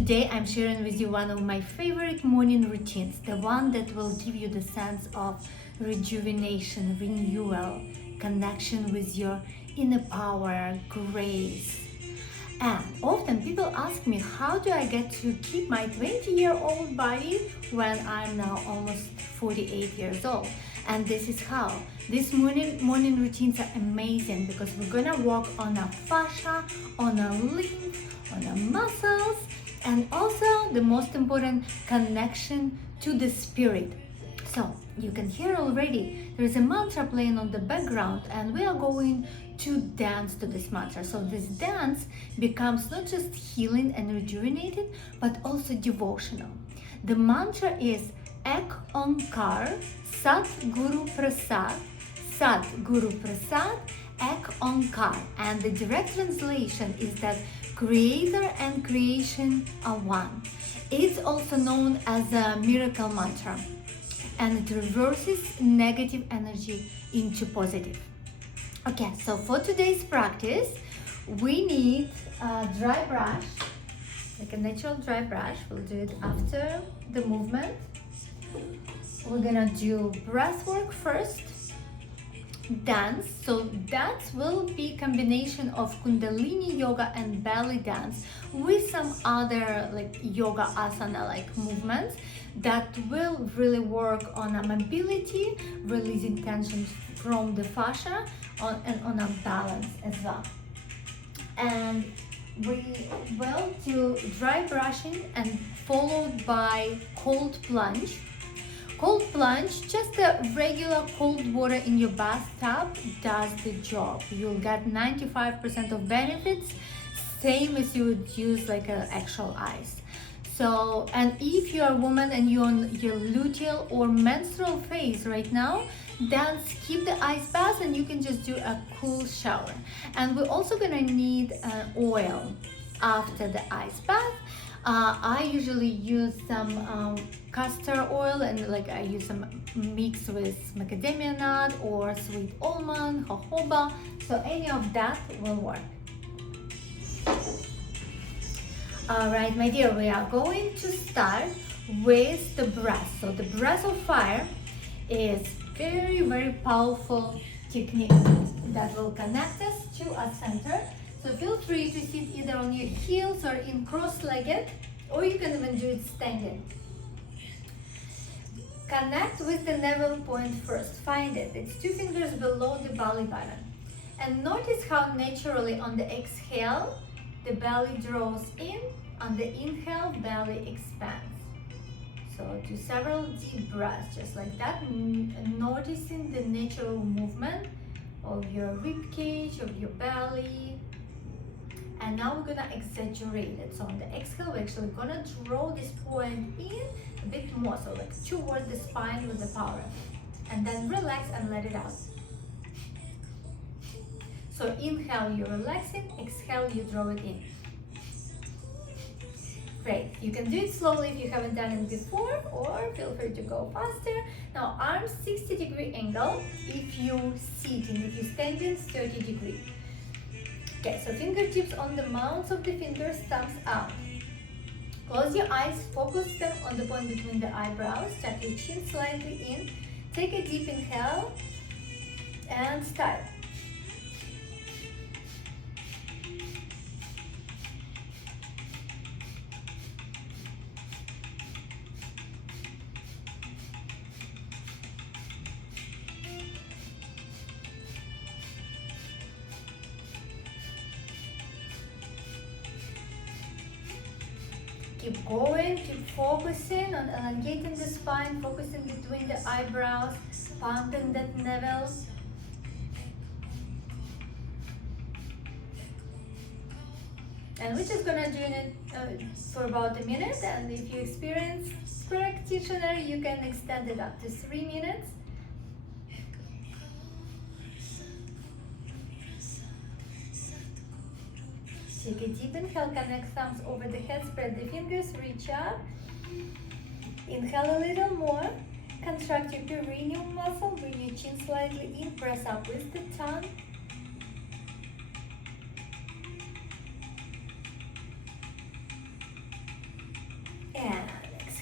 Today I'm sharing with you one of my favorite morning routines, the one that will give you the sense of rejuvenation, renewal, connection with your inner power, grace. And often people ask me, how do I get to keep my 20-year-old body when I'm now almost 48 years old? And this is how. These morning routines are amazing because we're gonna work on our fascia, on our lymph, on our muscles, and also the most important, connection to the spirit. So you can hear already there is a mantra playing on the background, and we are going to dance to this mantra. So this dance becomes not just healing and rejuvenated, but also devotional. The mantra is Ek Onkar Sat Guru Prasad, Sat Guru Prasad, Ek Onkar. And the direct translation is that Creator and creation are one. It's also known as a miracle mantra, and it reverses negative energy into positive. Okay, so for today's practice, we need a dry brush, like a natural dry brush. We'll do it after the movement. We're gonna do breath work first, dance. So that will be combination of Kundalini yoga and belly dance with some other like yoga asana like movements that will really work on our mobility, releasing tension from the fascia and on our balance as well. And we will do dry brushing and followed by cold plunge. Cold plunge, just a regular cold water in your bathtub does the job. You'll get 95% of benefits, same as you would use like an actual ice. So, and if you're a woman and you're on your luteal or menstrual phase right now, then skip the ice bath and you can just do a cool shower. And we're also gonna need oil after the ice bath. I usually use some castor oil, and like I use some mix with macadamia nut or sweet almond, jojoba, so any of that will work. Alright, my dear, we are going to start with the breath. So the breath of fire is very powerful technique that will connect us to our center. So feel free to sit either on your heels or in cross-legged, or you can even do it standing. Connect with the navel point first. Find it. It's 2 fingers below the belly button. And notice how naturally on the exhale, the belly draws in. On the inhale, belly expands. So do several deep breaths just like that, noticing the natural movement of your rib cage, of your belly. And now we're gonna exaggerate it. So on the exhale, we're actually gonna draw this point in a bit more, so like toward the spine with the power. And then relax and let it out. So inhale, you're relaxing, exhale, you draw it in. Great. You can do it slowly if you haven't done it before, or feel free to go faster. Now arms 60-degree angle. If you sitting, if you standing, 30 degrees. Okay, so fingertips on the mounts of the fingers, thumbs out. Close your eyes, focus them on the point between the eyebrows, tuck your chin slightly in, take a deep inhale, and start. Keep going, keep focusing on elongating the spine, focusing between the eyebrows, pumping that navel. And we're just gonna do it for about a minute, and if you experience practitioner, you can extend it up to 3 minutes. Take a deep inhale, connect thumbs over the head, spread the fingers, reach up. Inhale a little more, contract your perineum muscle, bring your chin slightly in, press up with the tongue.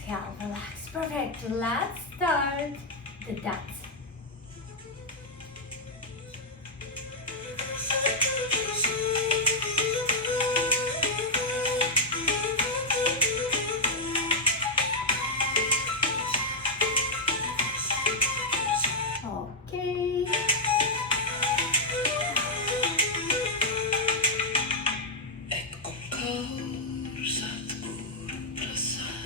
exhale, relax. Perfect. Let's start the dance. Okay.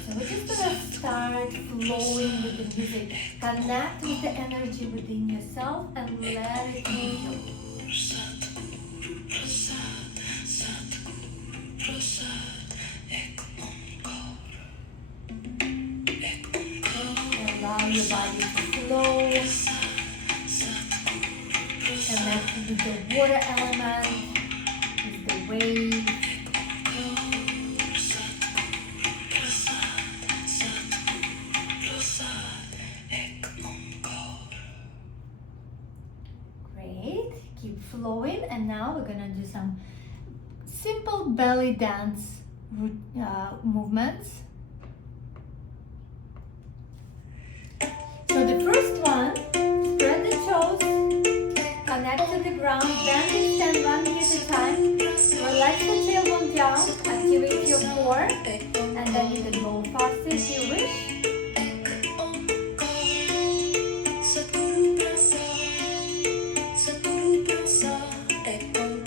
So we're just gonna start flowing with the music. Connect with the energy within yourself and let it move you. Allow your body to flow. Connect with the water element, with the waves. Great, keep flowing, and now we're gonna do some simple belly dance movements. So the first one, spread the toes, connect to the ground, bend and stand 1 knee at a time. Relax the tailbone down, activate your core, and then you can go faster if you wish.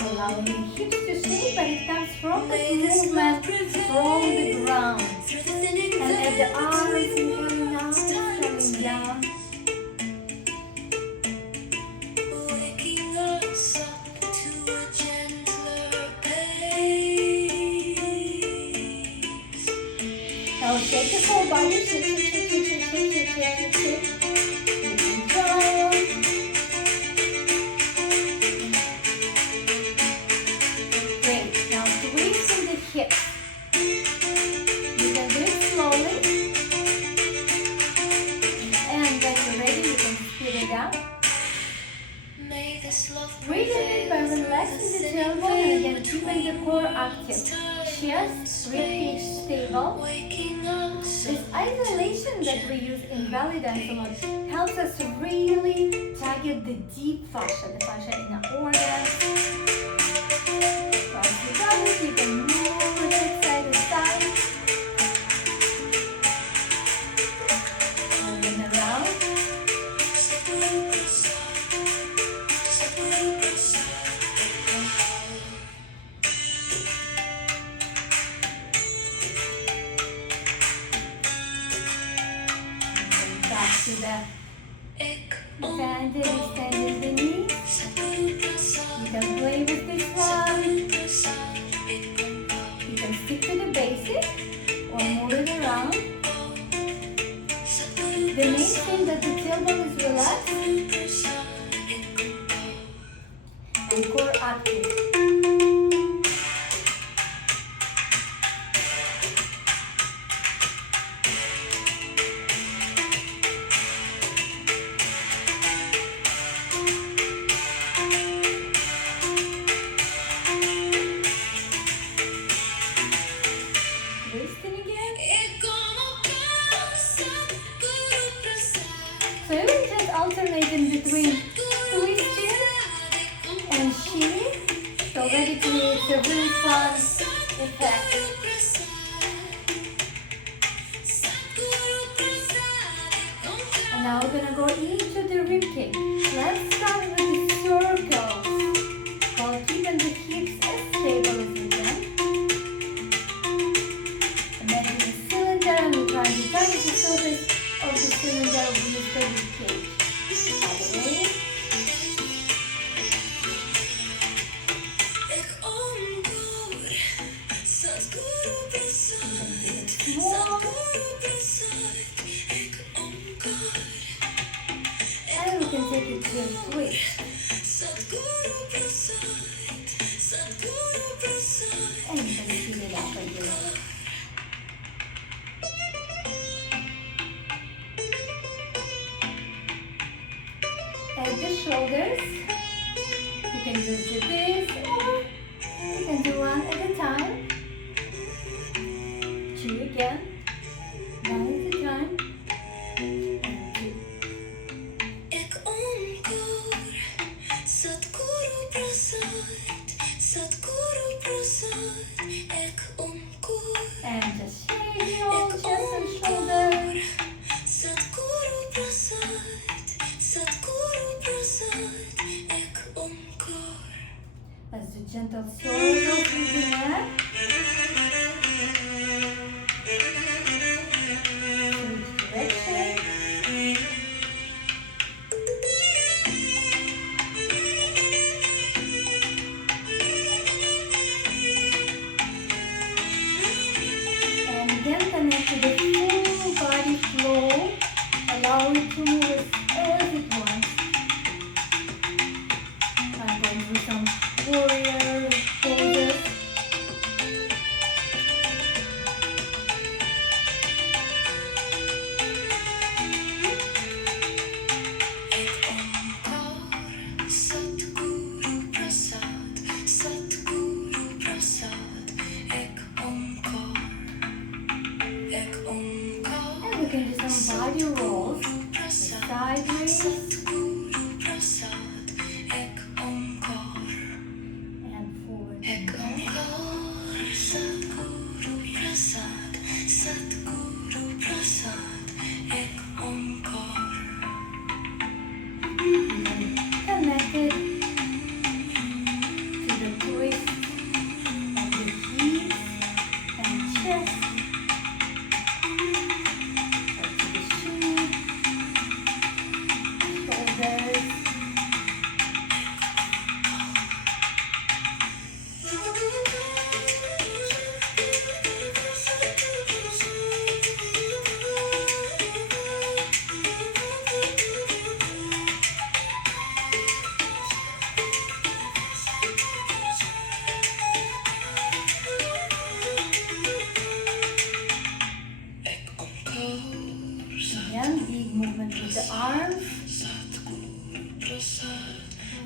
Allowing your hips to shake, but it comes from the movement from the ground. And at the arms, inhaling out, coming down. Now shake the whole body, shake, shake, shake, shake, shake, shake, shake, shake, shake. Looking down. Great. Now twist the hips. You can do it slowly. And when you're ready, you can speed it up. Breathe in by relaxing the tailbone and again keeping the core active. Chest, ribcage stable. This isolation that we use in belly dance a lot helps us to really target the deep fascia, the fascia in the organs. Once you got it, you can move it side to side. Moving around. Back to the bend and extend the knee. You can play with this one. You can stick to the basic or move it around. The main thing that the tailbone is relaxed and core active. So you will just alternating between twisting and shimmy. So already creates a really fun effect. And now we're gonna go into the ribcage. Let's start with the circles while keeping the hips as stable as we can. Imagine the cylinder and we're trying to target the surface of the cylinder with the ribcage. Other way. And we can take it to a twist. And you can speed it up again. At the shoulders, you can just do this or you can do one at a time. Two again. 1 at a some body rolls, sideways and forward. Connected to the twist of the feet and chest, up to the shin, shoulders. Again, big movement with the arms.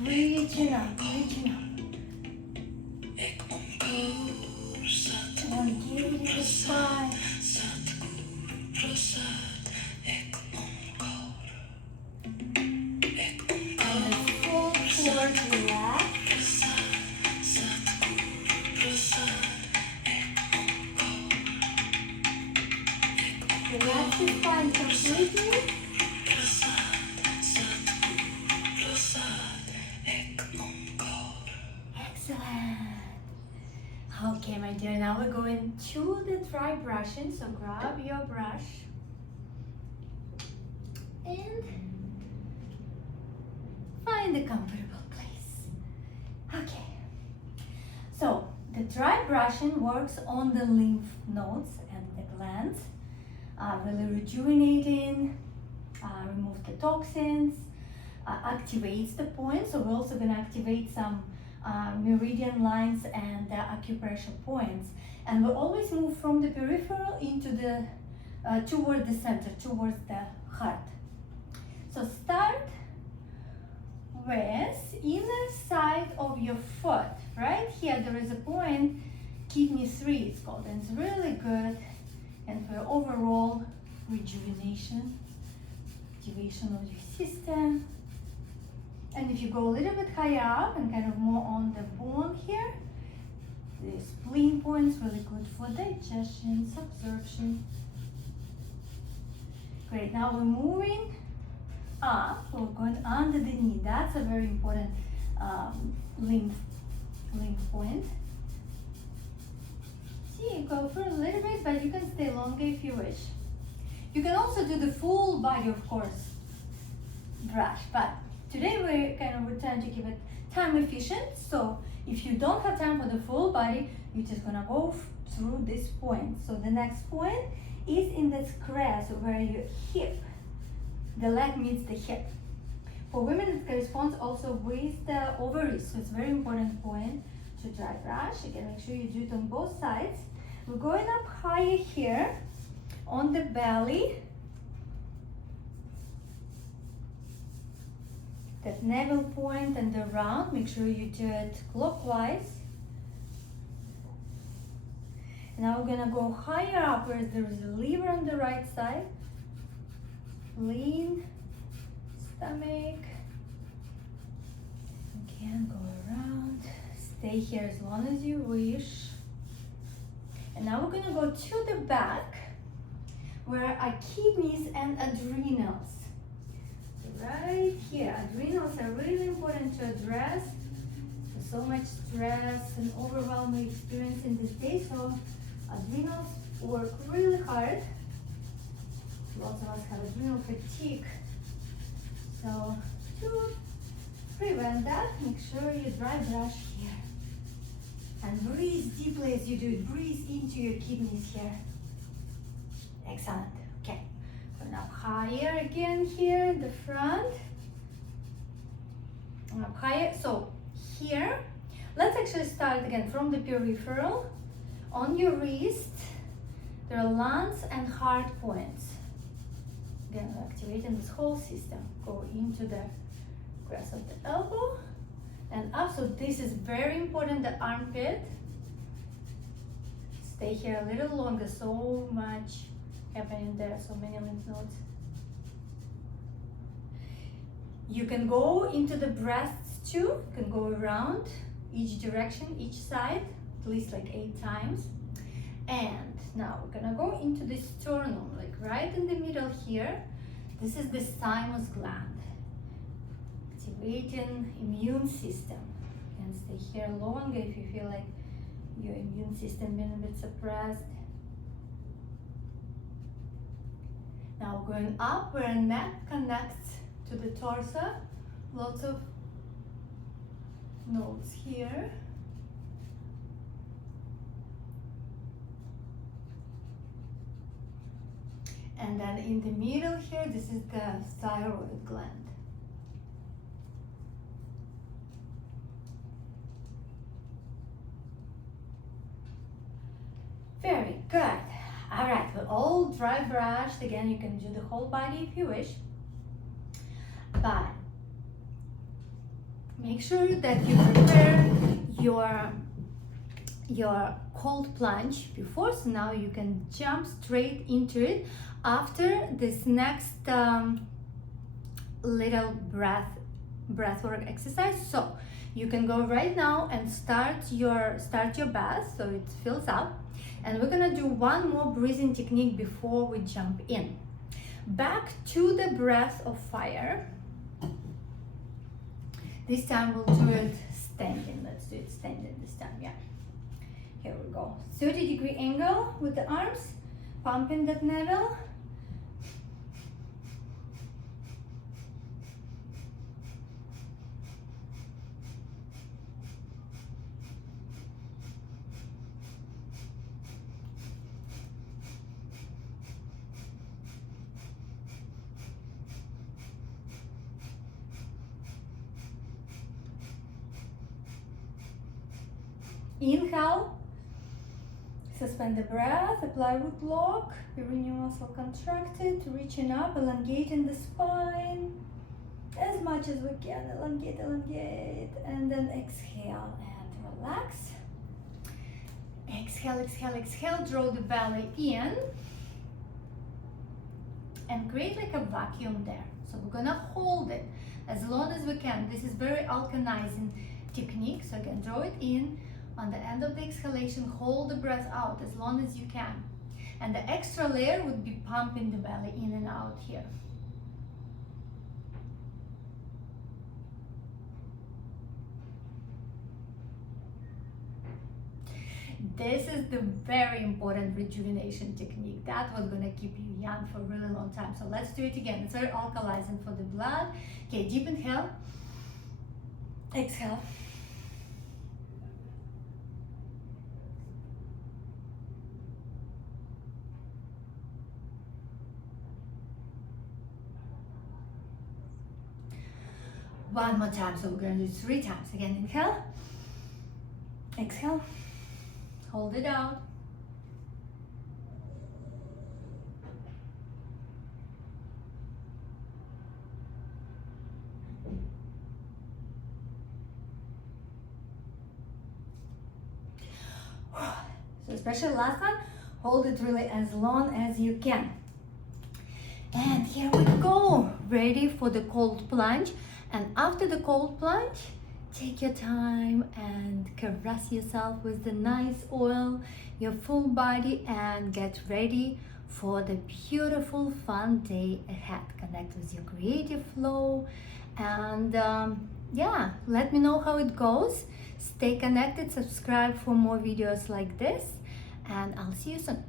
Reaching up, reaching up. Engaging the spine. And let's fold forward, relax. Relax the spine completely. Excellent. Okay, my dear, now we're going to the dry brushing. So grab your brush and find a comfortable place. Okay. So the dry brushing works on the lymph nodes and the glands, really rejuvenating, remove the toxins, activates the points. So we're also going to activate some meridian lines and acupressure points. And we'll always move from the peripheral into the toward the center, towards the heart. So start with inner side of your foot. Right here there is a point, kidney 3 it's called, and it's really good and for overall rejuvenation, activation of your system. And if you go a little bit higher up and kind of more on the bone here, the spleen points really good for digestion, absorption. Great, now we're moving up, we're going under the knee. That's a very important lymph point. See, go for a little bit, but you can stay longer if you wish. You can also do the full body, of course, brush, but today we're trying to keep it time efficient. So if you don't have time for the full body, you're just gonna go through this point. So the next point is in this crest where your hip, the leg meets the hip. For women, it corresponds also with the ovaries, so it's a very important point to dry brush. Again, make sure you do it on both sides. We're going up higher here on the belly. That navel point and the round, make sure you do it clockwise. And now we're gonna go higher up where there is a liver on the right side. Lean, stomach. Again, go around. Stay here as long as you wish. And now we're gonna go to the back where our kidneys and adrenals. Right here, adrenals are really important to address. There's so much stress and overwhelm we experience in this day, so adrenals work really hard. Lots of us have adrenal fatigue. So to prevent that, make sure you dry brush here. And breathe deeply as you do it. Breathe into your kidneys here. Excellent. Okay. Going up higher again here in the front. Up higher. So here, let's actually start again from the peripheral. On your wrist, there are lungs and heart points. Again, we're activating this whole system. Go into the crest of the elbow and up. So this is very important, the armpit. Stay here a little longer, so much happening there, so many lymph nodes. You can go into the breasts too. You can go around each direction, each side, at least like 8 times. And now we're gonna go into the sternum, like right in the middle here. This is the thymus gland, activating immune system. You can stay here longer if you feel like your immune system being a bit suppressed. Now going up where neck connects to the torso, lots of nodes here. And then in the middle here, this is the thyroid gland. Very good. All right, we're all dry brushed. Again, you can do the whole body if you wish. But make sure that you prepare your cold plunge before, so now you can jump straight into it after this next little breathwork exercise. So you can go right now and start your bath so it fills up, and we're gonna do one more breathing technique before we jump in. Back to the breath of fire. This time we'll do it standing. Let's do it standing this time. Yeah, here we go. 30-degree angle with the arms, pumping that navel. Inhale, suspend the breath, apply root block, perineal muscle contracted, reaching up, elongating the spine as much as we can. Elongate, and then exhale and relax. Exhale, draw the belly in and create like a vacuum there. So we're gonna hold it as long as we can. This is very alkalizing technique, so again, draw it in. On the end of the exhalation, hold the breath out as long as you can. And the extra layer would be pumping the belly in and out here. This is the very important rejuvenation technique. That was gonna keep you young for a really long time. So let's do it again. It's very alkalizing for the blood. Okay, deep inhale. Exhale. One more time, so we're going to do 3 times. Again, inhale, exhale, hold it out. So especially last one, hold it really as long as you can. And here we go, ready for the cold plunge. And after the cold plunge, take your time and caress yourself with the nice oil, your full body, and get ready for the beautiful, fun day ahead. Connect with your creative flow, and yeah, let me know how it goes. Stay connected, subscribe for more videos like this, and I'll see you soon.